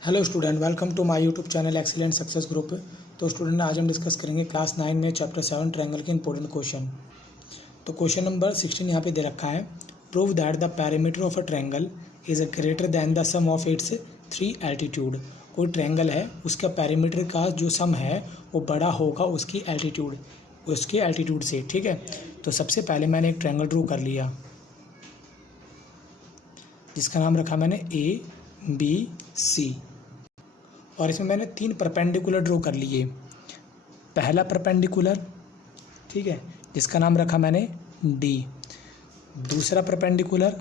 Hello student, welcome to my YouTube channel excellent success group. तो student आज हम discuss करेंगे क्लास 9 में चैप्टर 7 ट्रायंगल के इंपॉर्टेंट क्वेश्चन। तो क्वेश्चन नंबर 16 यहाँ पे दे रखा है, prove that the parameter of a triangle is greater than the sum of its 3 altitude. कोई ट्रायंगल है, उसका पैरामीटर का जो सम है वो बड़ा होगा उसके एल्टीट्यूड से। ठीक है, तो सबसे पहले मैंने एक ट्रायंगल ड्रू कर लिया जिसका नाम रखा मैंने ABC, और इसमें मैंने 3 परपेंडिकुलर ड्रॉ कर लिए। पहला परपेंडिकुलर, ठीक है, जिसका नाम रखा मैंने D। दूसरा परपेंडिकुलर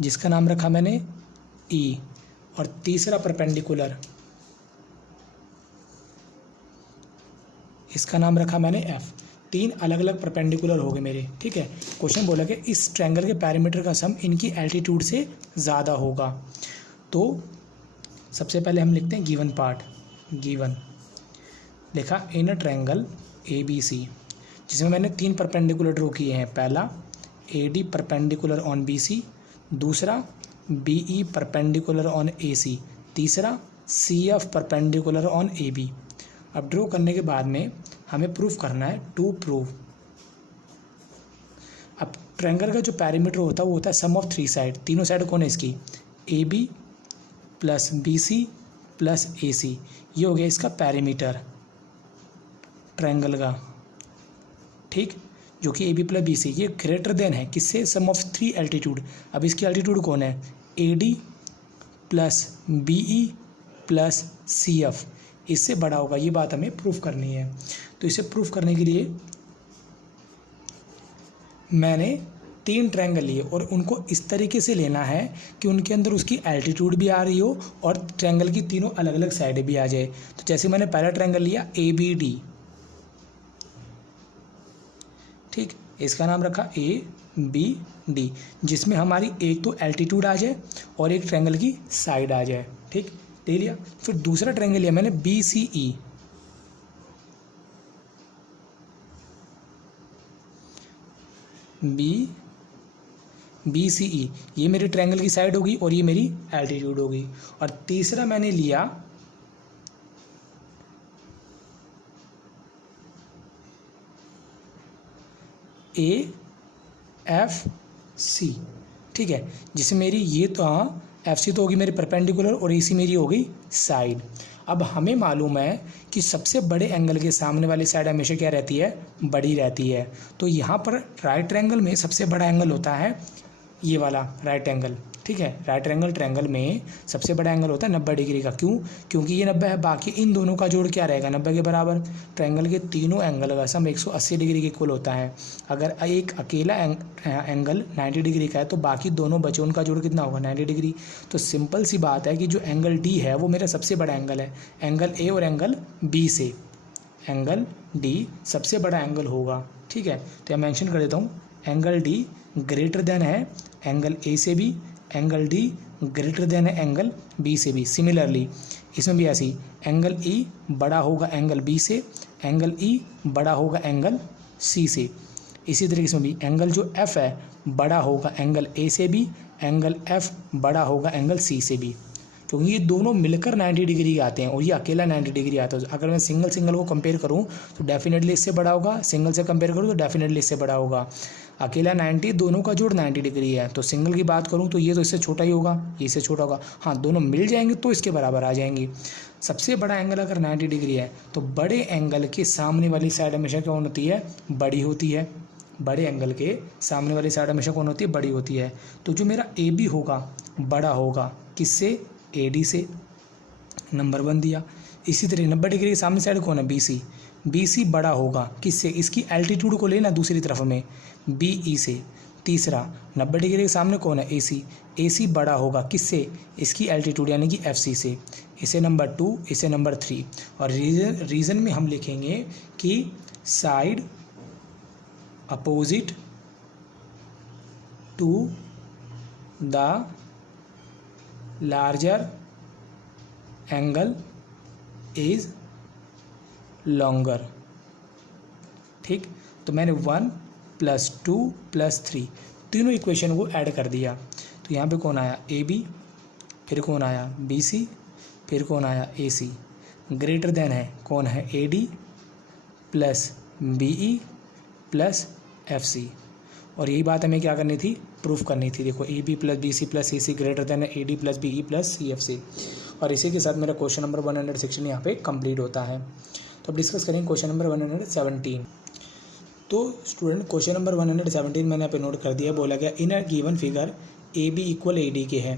जिसका नाम रखा मैंने E, और तीसरा परपेंडिकुलर इसका नाम रखा मैंने F। 3 अलग अलग परपेंडिकुलर हो गए मेरे। ठीक है, क्वेश्चन बोला कि इस ट्रायंगल के पैरामीटर का सम इनकी एल्टीट्यूड से ज़्यादा होगा। तो सबसे पहले हम लिखते हैं गिवन पार्ट। गिवन लिखा इन अ ट्रायंगल ABC, जिसमें मैंने 3 परपेंडिकुलर ड्रॉ किए हैं। पहला AD परपेंडिकुलर ऑन BC, दूसरा BE परपेंडिकुलर ऑन AC, तीसरा CF परपेंडिकुलर ऑन AB। अब ड्रॉ करने के बाद में हमें प्रूफ करना है, टू प्रूव। अब ट्रायंगल का जो पैरामीटर होता है वो होता है सम ऑफ 3 साइड। तीनों साइड कौन है इसकी? AB plus BC plus AC। ये हो गया इसका पैरामीटर ट्रायंगल का। ठीक, जो कि AB प्लस BC ये ग्रेटर देन है किससे? सम ऑफ 3 एल्टीट्यूड। अब इसकी एल्टीट्यूड कौन है? AD plus BE plus CF, इससे बड़ा होगा। ये बात हमें प्रूफ करनी है। तो इसे प्रूफ करने के लिए मैंने 3 ट्रायंगल लिए और उनको इस तरीके से लेना है कि उनके अंदर उसकी एल्टीट्यूड भी आ रही हो और ट्रायंगल की तीनों अलग अलग साइड भी आ जाए। तो जैसे मैंने पहला ट्रायंगल लिया ABD, ठीक, इसका नाम रखा ABD, जिसमें हमारी एक तो एल्टीट्यूड आ जाए और एक ट्रायंगल की साइड आ जाए। ठीक, ले लिया। फिर दूसरा ट्रायंगल लिया मैंने BCE, BCE, ये मेरी ट्रायंगल की साइड होगी और ये मेरी एल्टीट्यूड होगी। और तीसरा मैंने लिया AFC, ठीक है, जिसमें मेरी ये तो FC तो होगी मेरी परपेंडिकुलर और AC मेरी हो गई साइड। अब हमें मालूम है कि सबसे बड़े एंगल के सामने वाली साइड हमेशा क्या रहती है? बड़ी रहती है। तो यहाँ पर राइट ट्रायंगल में सबसे बड़ा एंगल होता है ये वाला राइट एंगल। ठीक है, राइट एंगल ट्रायंगल में सबसे बड़ा एंगल होता है 90 डिग्री का। क्यों? क्योंकि ये 90 है, बाकी इन दोनों का जोड़ क्या रहेगा? 90 के बराबर। ट्रायंगल के तीनों एंगल का सम 180 डिग्री के इक्वल होता है। अगर एक अकेला एंगल 90 डिग्री का है तो बाकी दोनों बचे उनका जोड़ कितना होगा? 90 डिग्री। तो सिंपल सी बात है कि जो एंगल D है वो मेरा सबसे बड़ा एंगल है, एंगल A और एंगल B से। एंगल D सबसे बड़ा एंगल होगा। ठीक है, तो मैं मेंशन कर देता हूँ, एंगल D ग्रेटर देन है एंगल A से भी, एंगल D ग्रेटर देन है एंगल B से भी। सिमिलरली इसमें भी ऐसी, एंगल E बड़ा होगा एंगल B से, एंगल E बड़ा होगा एंगल C से। इसी तरीके से भी एंगल जो F है बड़ा होगा एंगल A से भी, एंगल F बड़ा होगा एंगल C से भी, क्योंकि ये दोनों मिलकर 90 डिग्री आते हैं और ये अकेला 90 डिग्री आता है। अगर मैं सिंगल सिंगल को कंपेयर करूँ तो डेफिनेटली इससे बड़ा होगा, सिंगल से कंपेयर करूँ तो डेफिनेटली इससे बड़ा होगा। अकेला 90, दोनों का जोड़ 90 डिग्री है। तो सिंगल की बात करूँ तो ये तो इससे छोटा ही होगा, ये इससे छोटा होगा। हाँ, दोनों मिल जाएंगे तो इसके बराबर आ जाएंगे। सबसे बड़ा एंगल अगर 90 डिग्री है तो बड़े एंगल के सामने वाली साइड हमेशा कौन होती है? बड़ी होती है। बड़े एंगल के सामने वाली साइड हमेशा कौन होती है? बड़ी होती है। तो जो मेरा AB होगा बड़ा होगा किससे? AD से। नंबर 1 दिया। इसी तरह 90 डिग्री के सामने साइड कौन है? BC। BC बड़ा होगा किससे? इसकी एल्टीट्यूड को लेना दूसरी तरफ में, BE से। तीसरा 90 डिग्री के सामने कौन है? AC। AC बड़ा होगा किससे? इसकी एल्टीट्यूड यानी कि FC से। इसे नंबर 2, इसे नंबर 3। और रीज़न में हम लिखेंगे कि side opposite to the larger angle is longer. ठीक, तो मैंने 1 + 2 + 3 तीनों इक्वेशन को ऐड कर दिया। तो यहाँ पे कौन आया? AB फिर कौन आया बी सी, फिर कौन आया ए सी। ग्रेटर देन है कौन है A D plus B E plus F C. और यही बात हमें क्या करनी थी, प्रूफ करनी थी। देखो A B plus B C plus C C greater than A D plus B E plus C F C. और इसी के साथ मेरा क्वेश्चन नंबर 116 यहाँ पे कंप्लीट होता है। तो अब डिस्कस करेंगे क्वेश्चन नंबर 117। तो स्टूडेंट क्वेश्चन नंबर 117 मैंने यहाँ पे नोट कर दिया। बोला गया in a given figure A B equal A D के है।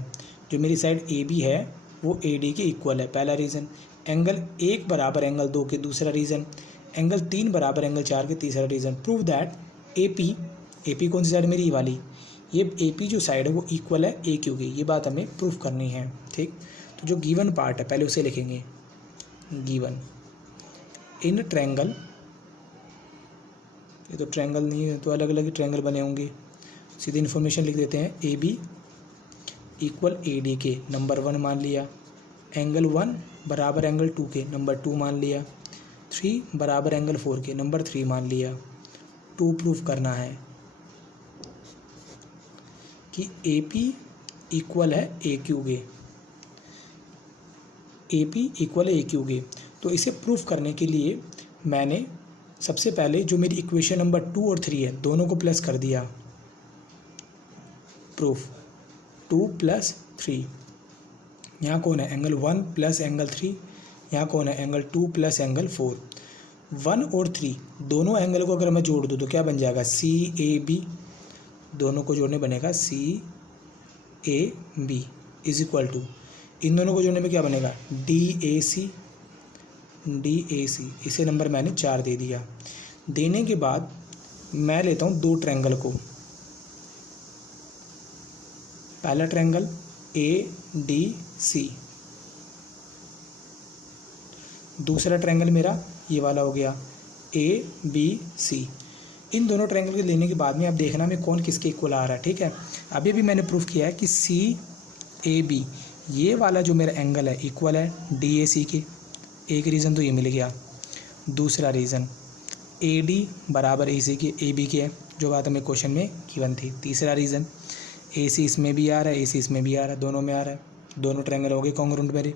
जो मेरी साइड ए बी है वो ए डी के इक्वल है, पहला रीज़न। एंगल 1 बराबर एंगल 2 के, दूसरा रीज़न। एंगल 3 बराबर एंगल 4 के, तीसरा reason. Prove that A P कौन सी साइड मेरी, ये वाली, ये ए पी जो साइड है वो इक्वल है ए क्यू की। ये बात हमें प्रूफ करनी है। ठीक, तो जो गिवन पार्ट है पहले उसे लिखेंगे। गिवन इन ट्रायंगल, ये तो ट्रायंगल नहीं है तो अलग अलग ही ट्रायंगल बने होंगे, सीधी इन्फॉर्मेशन लिख देते हैं। A B equal A D के, नंबर 1 मान लिया। एंगल 1 बराबर एंगल 2 के, नंबर 2 मान लिया। 3 बराबर एंगल 4 के, नंबर 3 मान लिया। 2 प्रूफ करना है कि ए पी इक्वल है ए क्यू के, ए पी इक्वल है ए क्यू के। तो इसे प्रूफ करने के लिए मैंने सबसे पहले जो मेरी इक्वेशन नंबर 2 और 3 है दोनों को प्लस कर दिया। प्रूफ 2 + 3, यहाँ कौन है एंगल 1 प्लस एंगल 3, यहाँ कौन है एंगल 2 प्लस एंगल 4। 1 और 3 दोनों एंगल को अगर मैं जोड़ दूँ तो क्या बन जाएगा, सी ए बी। दोनों को जोड़ने बनेगा C A B is equal to, इन दोनों को जोड़ने में क्या बनेगा, डी ए सी। इसे नंबर मैंने 4 दे दिया। देने के बाद मैं लेता हूँ 2 ट्रायंगल को। पहला ट्रायंगल ए डी सी, दूसरा ट्रायंगल मेरा ये वाला हो गया ए बी सी। इन दोनों ट्रायंगल के लेने के बाद में आप देखना में कौन किसके इक्वल आ रहा है। ठीक है, अभी भी मैंने प्रूफ किया है कि सी ए बी ये वाला जो मेरा एंगल है इक्वल है डी ए सी के। एक रीज़न तो ये मिल गया। दूसरा रीज़न ए डी बराबर ए सी के, ए बी के है, जो बात हमें क्वेश्चन में गिवन थी। तीसरा रीज़न ए सी इसमें भी आ रहा है, ए सी इसमें भी आ रहा है, दोनों में आ रहा है। दोनों ट्रायंगल हो गए कॉन्ग्रुएंट मेरे।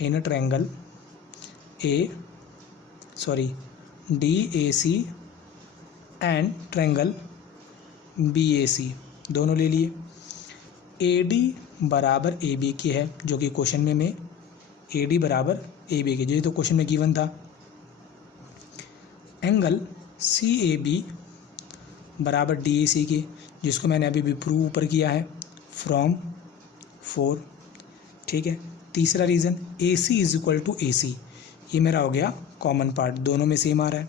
In triangle D A C and triangle B A C दोनों ले लिए। ए डी बराबर ए बी की है, जो कि क्वेश्चन में मैं ए डी बराबर ए बी की, जो तो क्वेश्चन में गिवन था। एंगल सी ए बी बराबर डी ए सी की, जिसको मैंने अभी भी प्रूव ऊपर किया है फ्रॉम 4। ठीक है, तीसरा reason A C is equal to A C, ये मेरा हो गया कॉमन पार्ट, दोनों में सेम आ रहा है।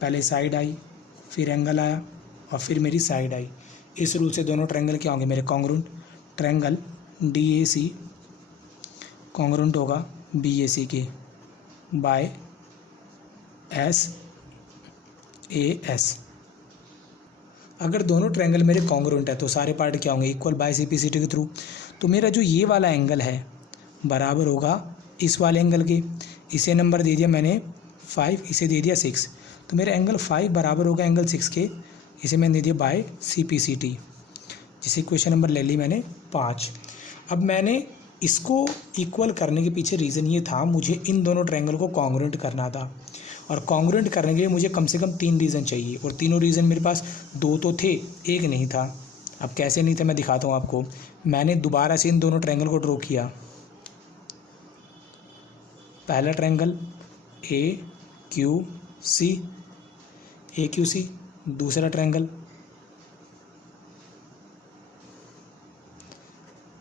पहले साइड आई, फिर एंगल आया और फिर मेरी साइड आई। इस रूल से दोनों ट्रायंगल क्या होंगे मेरे congruent. Triangle D A C congruent होगा बी ए सी के बाय एस ए एस। अगर दोनों ट्रायंगल मेरे कॉन्ग्रुएंट है तो सारे पार्ट क्या होंगे, इक्वल बाय सिम्प्लिसिटी के थ्रू। तो मेरा जो ये वाला एंगल है बराबर होगा इस वाले एंगल के। इसे नंबर दे दिया मैंने 5, इसे दे दिया 6, तो मेरा एंगल 5 बराबर होगा एंगल 6 के। इसे मैंने दे दिया बाय CPCT, जिसे क्वेश्चन नंबर ले ली मैंने 5। अब मैंने इसको इक्वल करने के पीछे रीज़न ये था, मुझे इन दोनों ट्रायंगल को कॉन्ग्रुएंट करना था। और कॉन्ग्रुएंट करने के लिए मुझे कम से कम 3 रीज़न चाहिए, और तीनों रीज़न मेरे पास 2 तो थे, एक नहीं था। अब कैसे नहीं थे मैं दिखाता हूँ आपको। मैंने दोबारा से इन दोनों ट्रायंगल को ड्रॉ किया। पहला ट्रायंगल ए क्यू सी, दूसरा ट्रायंगल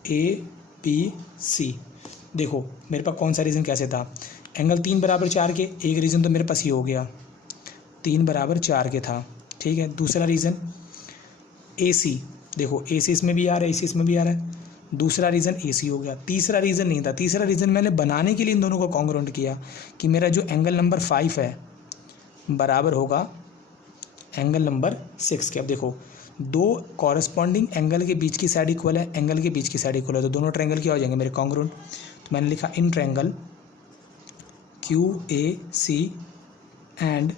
ए बी सी। देखो मेरे पास कौन सा रीज़न कैसे था, एंगल 3 बराबर 4 के, एक रीज़न तो मेरे पास ये हो गया 3 बराबर 4 के था। ठीक है, दूसरा रीज़न ए सी, देखो ए सी इसमें भी आ रहा है, ए सी इसमें भी आ रहा है, दूसरा रीज़न ए सी हो गया। तीसरा रीज़न नहीं था, तीसरा रीज़न मैंने बनाने के लिए इन दोनों को कॉन्ग्रुएंट किया कि मेरा जो एंगल नंबर 5 है बराबर होगा एंगल नंबर 6 के। अब देखो 2 कॉरस्पॉन्डिंग एंगल के बीच की साइड इक्वल है, एंगल के बीच की साइड इक्वल है, तो दोनों ट्रायंगल क्या हो जाएंगे मेरे कॉन्ग्रुएंट। तो मैंने लिखा in triangle QAC and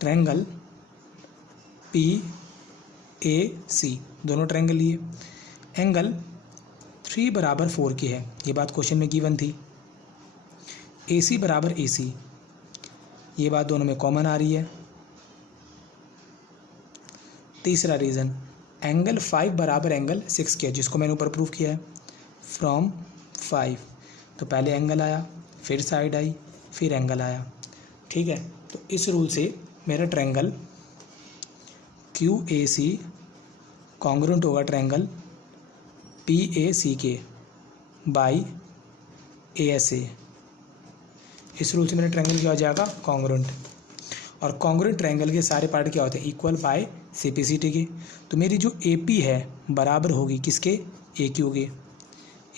triangle PAC, दोनों ट्रायंगल लिए। एंगल 3 बराबर 4 की है, ये बात क्वेश्चन में गिवन थी। AC बराबर AC, ये बात दोनों में कॉमन आ रही है। तीसरा रीज़न, एंगल 5 बराबर एंगल 6 के, जिसको मैंने ऊपर प्रूव किया है। फ्रॉम 5, तो पहले एंगल आया, फिर साइड आई, फिर एंगल आया, ठीक है। तो इस रूल से मेरा ट्रायंगल QAC कॉन्ग्रुएंट होगा ट्रायंगल PACK बाई ASA। इस रूल से मेरा ट्रायंगल क्या हो जाएगा, कॉन्ग्रुएंट। और कॉन्ग्रुएंट ट्रायंगल के सारे पार्ट क्या होते हैं, इक्वल बाय CPCT के। तो मेरी जो AP है बराबर होगी किसके, AQ के।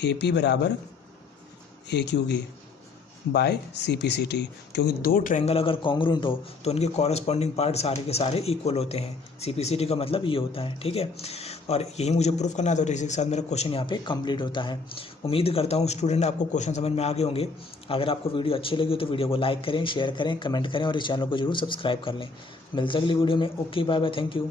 AP बराबर AQ के बाय CPCT, क्योंकि दो ट्रायंगल अगर कॉन्ग्रुएंट हो तो उनके कॉरस्पॉन्डिंग पार्ट सारे के सारे इक्वल होते हैं। CPCT का मतलब ये होता है, ठीक है। और यही मुझे प्रूफ करना था, और इसी के साथ मेरा क्वेश्चन यहाँ पे कंप्लीट होता है। उम्मीद करता हूँ स्टूडेंट आपको क्वेश्चन समझ में आ गए होंगे। अगर आपको वीडियो अच्छी लगी हो तो वीडियो को लाइक करें, शेयर करें, कमेंट करें और इस चैनल को जरूर सब्सक्राइब कर लें। मिलते हैं अगली वीडियो में। Okay, bye bye, thank you.